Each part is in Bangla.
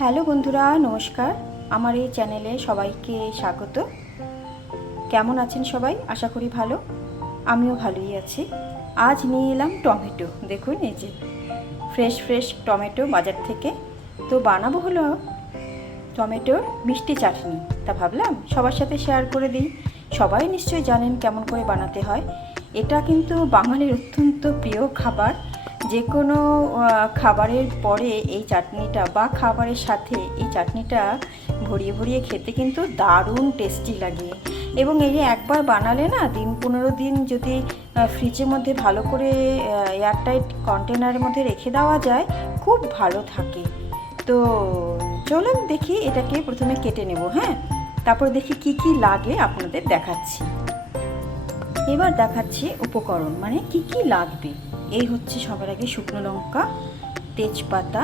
হ্যালো বন্ধুরা, নমস্কার। আমার এই চ্যানেলে সবাইকে স্বাগত। কেমন আছেন সবাই? আশা করি ভালো। আমিও ভালোই আছি। আজ নিয়ে এলাম টমেটো। দেখুন, এই যে ফ্রেশ ফ্রেশ টমেটো বাজার থেকে। তো বানাবো হলো টমেটোর মিষ্টি চাটনি। তা ভাবলাম সবার সাথে শেয়ার করে দিই। সবাই নিশ্চয়ই জানেন কেমন করে বানাতে হয়। এটা কিন্তু বাঙালির অত্যন্ত প্রিয় খাবার। যে কোনো খাবারের পরে এই চাটনিটা বা খাবারের সাথে এই চাটনিটা ভরিয়ে ভরিয়ে খেতে কিন্তু দারুণ টেস্টি লাগে। এবং এই যে একবার বানালে না 10-15 দিন যদি ফ্রিজের মধ্যে ভালো করে এয়ারটাইট কন্টেনারের মধ্যে রেখে দেওয়া যায়, খুব ভালো থাকে। তো চলুন দেখি, এটাকে প্রথমে কেটে নেব। হ্যাঁ, তারপর দেখি কি কি লাগে আপনাদের দেখাচ্ছি। এবার দেখাচ্ছি উপকরণ, মানে কি কি লাগবে। এই হচ্ছে সবার আগে শুকনো লঙ্কা, তেজপাতা,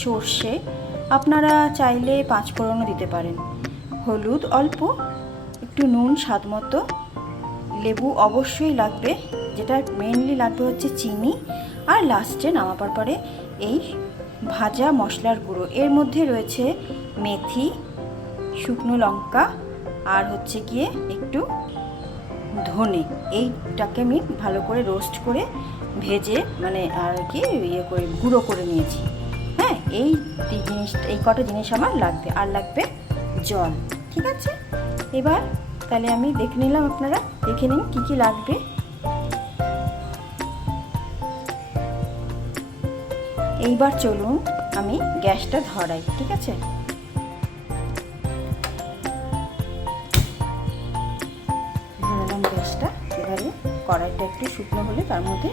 সর্ষে, আপনারা চাইলে পাঁচফোড়নও দিতে পারেন, হলুদ অল্প, একটু নুন স্বাদ মতো, লেবু অবশ্যই লাগবে, যেটা মেনলি লাগবে হচ্ছে চিনি, আর লাস্টে নামাবার পরে এই ভাজা মশলার গুঁড়ো। এর মধ্যে রয়েছে মেথি, শুকনো লঙ্কা, আর হচ্ছে গিয়ে একটু ধনে। এইটাকে আমি ভালো করে রোস্ট করে ভেজে মানে আর কি ইয়ে করে গুঁড়ো করে নিয়েছি। হ্যাঁ, এই কটা জিনিস আমার লাগবে, আর লাগবে জল। ঠিক আছে, এবার তাহলে আমি দেখে নিলাম, আপনারা দেখে নিন কী কী লাগবে। এইবার চলুন আমি গ্যাসটা ধরাই। ঠিক আছে, ধরালাম গ্যাসটা। এবারে কড়াইটা একটু শুকনো হলে তার মধ্যে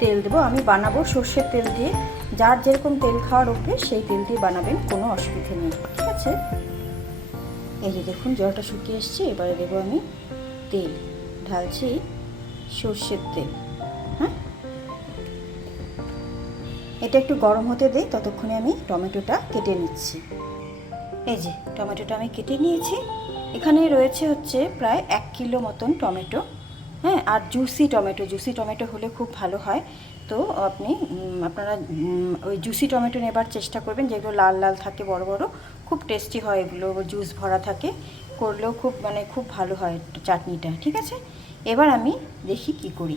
তেল দেবো। আমি বানাবো সর্ষের তেল দিয়ে। যার যেরকম তেল খাওয়ার অভ্যেস সেই তেল দিয়ে বানাবেন, কোনো অসুবিধে নেই। ঠিক আছে, এই যে দেখুন জলটা শুকিয়ে এসছে। এবারে দেবো আমি তেল, ঢালছি সর্ষের তেল। হ্যাঁ, এটা একটু গরম হতে দেই, ততক্ষণে আমি টমেটোটা কেটে নিচ্ছি। এই যে টমেটোটা আমি কেটে নিয়েছি। এখানে রয়েছে হচ্ছে প্রায় 1 কিলো মতন টমেটো। হ্যাঁ, আর জুসি টমেটো হলে খুব ভালো হয়। তো আপনারা ওই জুসি টমেটো নেবার চেষ্টা করবেন, যেগুলো লাল লাল থাকে, বড় বড়, খুব টেস্টি হয় এগুলো, জুস ভরা থাকে, করলেও খুব ভালো হয় চাটনিটা। ঠিক আছে, এবার আমি দেখি কি করি।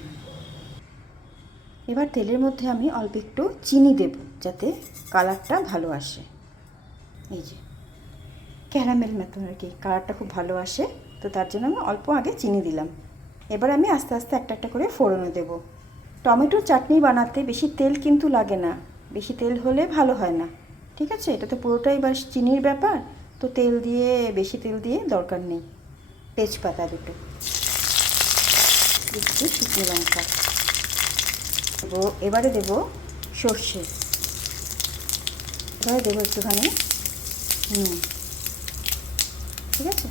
এবার তেলের মধ্যে আমি অল্প একটু চিনি দেব, যাতে কালারটা ভালো আসে। এই যে ক্যারামেল মতন আর কি, কালারটা খুব ভালো আসে, তো তার জন্য আমি অল্প আগে চিনি দিলাম। এবার আমি আস্তে আস্তে একটা একটা করে ফোড়নে দেব। টমেটোর চাটনি বানাতে বেশি তেল কিন্তু লাগে না, বেশি তেল হলে ভালো হয় না। ঠিক আছে, এটা তো পুরোটাই বাস চিনির ব্যাপার, তো বেশি তেল দিয়ে দরকার নেই। তেজপাতা দুটো দিচ্ছি, শুকনো লঙ্কা দেবো। এবারে দেবো সর্ষে, এবারে দেবো একটুখানি নুন। ঠিক আছে,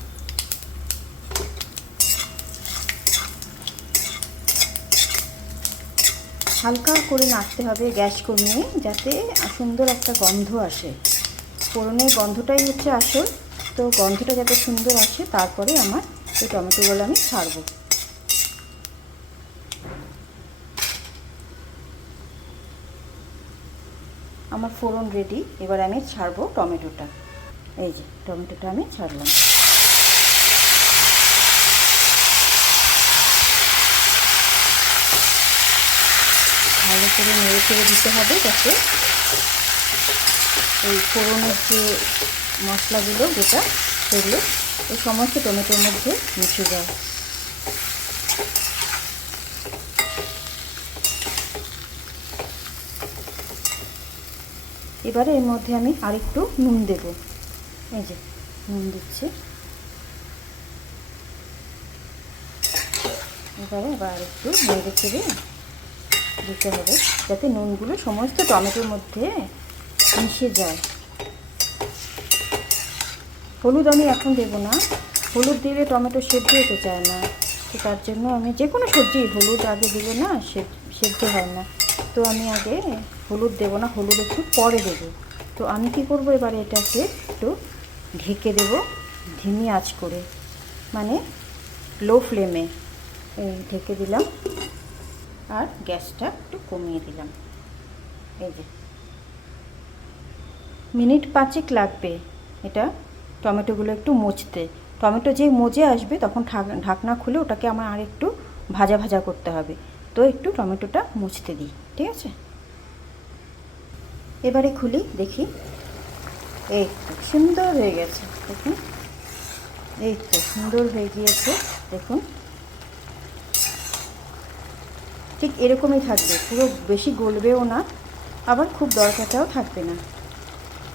হালকা করে নাড়তে হবে গ্যাস কমিয়ে, যাতে সুন্দর একটা গন্ধ আসে। ফোড়নের গন্ধটাই হচ্ছে আসল, তো গন্ধটা যাতে সুন্দর আসে, তারপরে আমার এই টমেটোগুলো আমি ছাড়বো। আমার ফোড়ন রেডি, এবার আমি ছাড়বো টমেটোটা। এই যে টমেটোটা আমি ছাড়লাম। ভালো করে নেড়ে চেড়ে দিতে হবে, যাতে এই ফোড়নের যে মশলাগুলো যেটা, সেগুলো এই সমস্ত টমেটোর মধ্যে মিশে যায়। এবারে এর মধ্যে আমি আরেকটু নুন দেব। এই যে নুন দিচ্ছি। এবারে আবার একটু নেড়ে চেড়ে দিতে হবে, যাতে নুনগুলো সমস্ত টমেটোর মধ্যে মিশে যায়। হলুদ আমি এখন দেব না, হলুদ দিলে টমেটো সেদ্ধ হতে চায় না, তো তার জন্য আমি যে কোনো সবজি হলুদ আগে দিলে না সেদ্ধ হয় না, তো আমি আগে হলুদ দেব না, হলুদ একটু পরে দেব। তো আমি কি করব, এবারে এটাকে একটু ঢেকে দেব ধিমি আঁচ করে, মানে লো ফ্লেমে ঢেকে দিলাম, আর গ্যাসটা একটু কমিয়ে দিলাম। এই যে মিনিট 5 লাগবে এটা টমেটোগুলো একটু মজতে। টমেটো যে মজে আসবে তখন ঢাকনা খুলে ওটাকে আমার আর একটু ভাজা ভাজা করতে হবে। তো একটু টমেটোটা মুছতে দিই, ঠিক আছে। এবারে খুলি দেখি, এই তো সুন্দর হয়ে গেছে দেখুন, এই তো সুন্দর হয়ে গিয়েছে দেখুন। ঠিক এরকমই থাকবে, পুরো বেশি গলবেও না, আবার খুব দরকাটাও থাকবে না।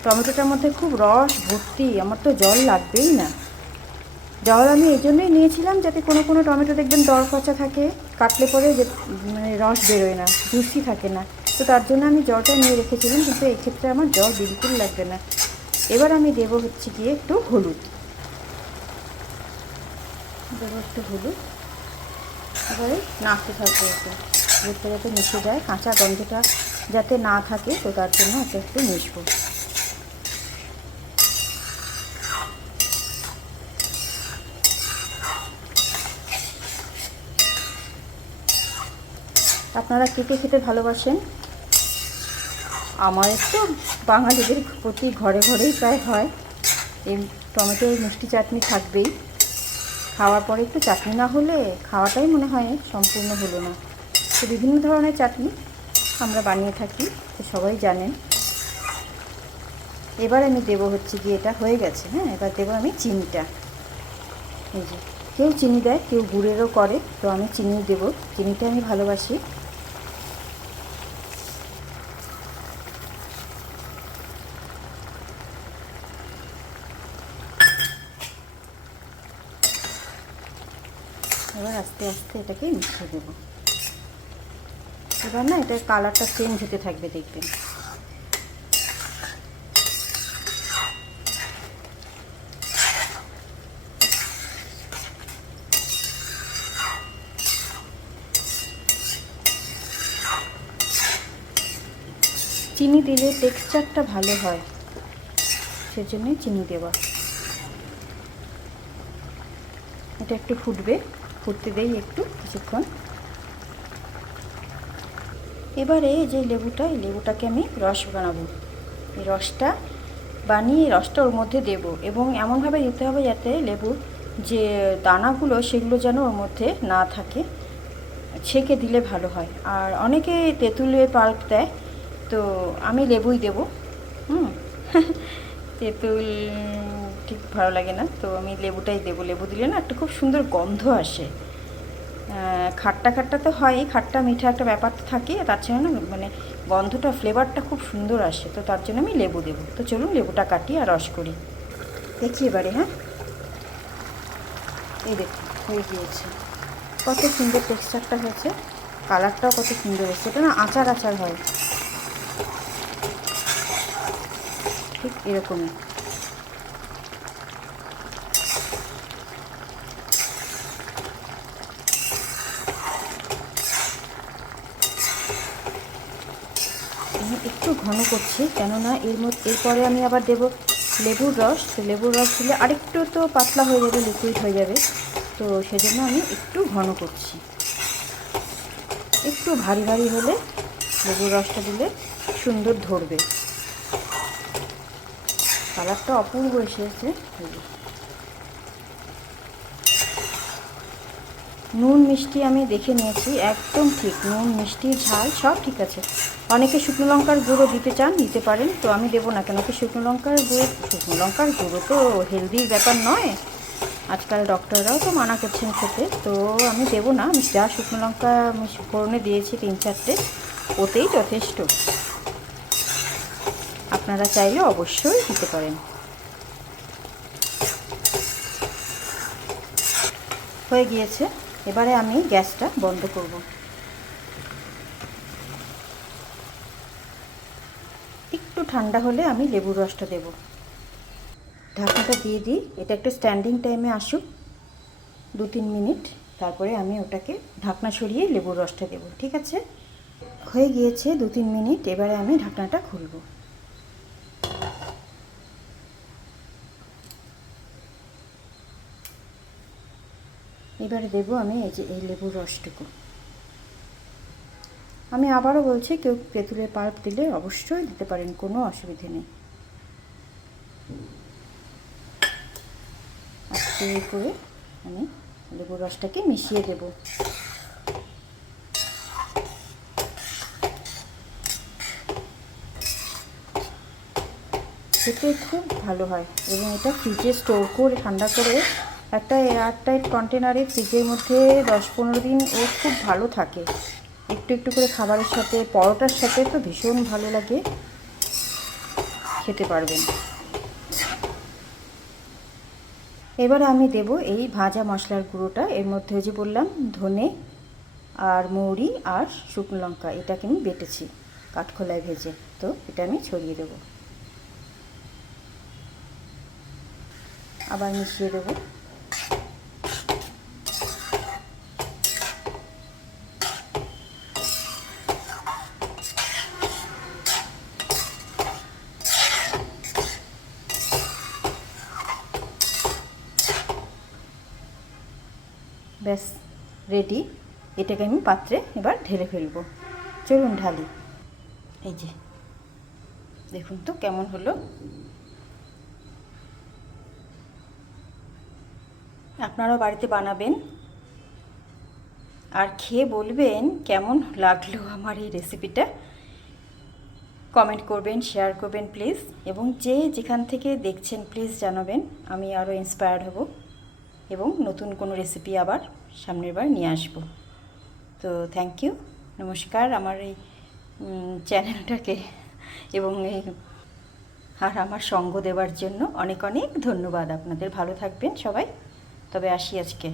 টমেটোটার মধ্যে খুব রস ভর্তি, আমার তো জল লাগবেই না। জল আমি এই জন্যই নিয়েছিলাম যাতে কোনো কোনো টমেটো দেখবেন দরকচা থাকে, কাটলে পরে যে মানে রস বেরোয় না, জুসি থাকে না, তো তার জন্য আমি জলটা নিয়ে রেখেছিলাম, কিন্তু এই ক্ষেত্রে আমার জল বিলকুল লাগবে না। এবার আমি দেবো হচ্ছে গিয়ে একটু হলুদ, দেবো একটু হলুদ। এবারে নাড়তে থাকবো, একটু হলুদটা যাতে মিশে যায়, কাঁচা গন্ধটা যাতে না থাকে, তো তার জন্য ওটা একটু মিশবো। আপনারা কে কে খেতে ভালোবাসেন? আমার তো বাঙালিদের প্রতি ঘরে ঘরেই প্রায় হয় এই টমেটো মিষ্টি চাটনি থাকবেই। খাওয়ার পরে একটু চাটনি না হলে খাওয়াটাই মনে হয় সম্পূর্ণ হলো না। তো বিভিন্ন ধরনের চাটনি আমরা বানিয়ে থাকি, তো সবাই জানেন। এবার আমি দেবো হচ্ছে গিয়ে, এটা হয়ে গেছে, হ্যাঁ, এবার দেবো আমি চিনিটা। এই যে কেউ চিনি দেয়, কেউ গুড়েরও করে, তো আমি চিনি দেবো, চিনিটা আমি ভালোবাসি। এবার আস্তে আস্তে এটাকে মিশিয়ে দেবো। এবার না এটার কালারটা চেঞ্জ হতে থাকবে, দেখবেন। চিনি দিলে টেক্সচারটা ভালো হয়, সেজন্যই চিনি দেওয়া। এটা একটু ফুটবে, ফুটতে দেই একটু কিছুক্ষণ। এবারে যে লেবুটা, এই লেবুটাকে আমি রস বানাবো। এই রসটা বানিয়ে রসটা ওর মধ্যে দেব, এবং এমনভাবে দিতে হবে যাতে লেবুর যে দানাগুলো সেগুলো যেন ওর মধ্যে না থাকে, ছেঁকে দিলে ভালো হয়। আর অনেকে তেঁতুলের পাল্প দেয়, তো আমি লেবুই দেব। তেঁতুল ঠিক ভালো লাগে না, তো আমি লেবুটাই দেবো। লেবু দিলে না একটা খুব সুন্দর গন্ধ আসে। খাট্টা খাট্টা তো হয়, খাট্টা মিঠা একটা ব্যাপার তো থাকে, তাছাড়া না মানে গন্ধটা ফ্লেভারটা খুব সুন্দর আসে, তো তার জন্য আমি লেবু দেবো। তো চলুন লেবুটা কাটি আর রস করি, দেখি এবারে। হ্যাঁ, এই দেখুন হয়ে গিয়েছে, কত সুন্দর টেক্সচারটা হয়েছে, কালারটাও কত সুন্দর এসেছে। এটা না আচার আচার হয়, ঠিক এরকমই। আমি একটু ঘন করছি, কেননা এরপরে আমি আবার দেবো লেবুর রস। তো লেবুর রস দিলে আরেকটু তো পাতলা হয়ে যাবে, লিকুইড হয়ে যাবে, তো সেজন্য আমি একটু ঘন করছি। একটু ভারী ভারী হলে লেবুর রসটা দিলে সুন্দর ধরবে। কালারটা অপূর্ব এসেছে। নুন মিষ্টি আমি দেখে নিয়েছি, একদম ঠিক, নুন মিষ্টি ঝাল সব ঠিক আছে। অনেকে শুকনো লঙ্কার গুঁড়ো দিতে চান, দিতে পারেন, তো আমি দেবো না, কেন কি শুকনো লঙ্কার গুঁড়ো তো হেলদির ব্যাপার নয়, আজকাল ডক্টররাও তো মানা করছেন খেতে, তো আমি দেবো না। আমি যা শুকনো লঙ্কা আমি ফোড়নে দিয়েছি 3-4টে, ওতেই যথেষ্ট। আপনারা চাইলে অবশ্যই দিতে পারেন। হয়ে গিয়েছে, এবারে আমি গ্যাসটা বন্ধ করব। একটু ঠান্ডা হলে আমি লেবুর রসটা দেব। ঢাকনাটা দিয়ে দিই, এটা একটু স্ট্যান্ডিং টাইমে আসুক 2-3 মিনিট, তারপরে আমি ওটাকে ঢাকনা সরিয়ে লেবুর রসটা দেব, ঠিক আছে। হয়ে গিয়েছে 2-3 মিনিট, এবারে আমি ঢাকনাটা খুলব। এবারে দেব আমি এই লেবুর রসটুকু। আমি আবারও বলছি, কেউ তেঁতুলের পাল্প দিলে অবশ্যই দিতে পারেন, কোনো অসুবিধে নেই। আস্তে করে আমি লেবুর রসটাকে মিশিয়ে দেব। খেতে খুব ভালো হয় এবং এটা ফ্রিজে স্টোর করে ঠান্ডা করে একটা এয়ারটাইট কন্টেনারে ফ্রিজের মধ্যে 10-15 দিন ও খুব ভালো থাকে। একটু একটু করে খাবারের সাথে, পরোটার সাথে তো ভীষণ ভালো লাগে, খেতে পারবেন। এবার আমি দেব এই ভাজা মশলার গুঁড়োটা। এর মধ্যে যে বললাম ধনে আর মৌরি আর শুকনো লঙ্কা, এটাকে আমি বেটেছি কাঠখোলায় ভেজে, তো এটা আমি ছড়িয়ে দেব। আবার মিশিয়ে দেব। ব্যাস রেডি। এটাকে আমি পাত্রে এবার ঢেলে ফেলবো। চলুন ঢালি। এই যে দেখুন তো কেমন হলো। আপনারাও বাড়িতে বানাবেন আর খেয়ে বলবেন কেমন লাগলো আমার এই রেসিপিটা। কমেন্ট করবেন, শেয়ার করবেন প্লিজ, এবং যে যেখান থেকে দেখছেন প্লিজ জানাবেন, আমি আরও ইন্সপায়ার্ড হব এবং নতুন কোনো রেসিপি আবার সামনের বার নিয়ে আসব। তো থ্যাংক ইউ, নমস্কার আমার এই চ্যানেলটাকে এবং এই আর আমার সঙ্গ দেওয়ার জন্য অনেক অনেক ধন্যবাদ আপনাদের। ভালো থাকবেন সবাই, তবে আসি আজকে।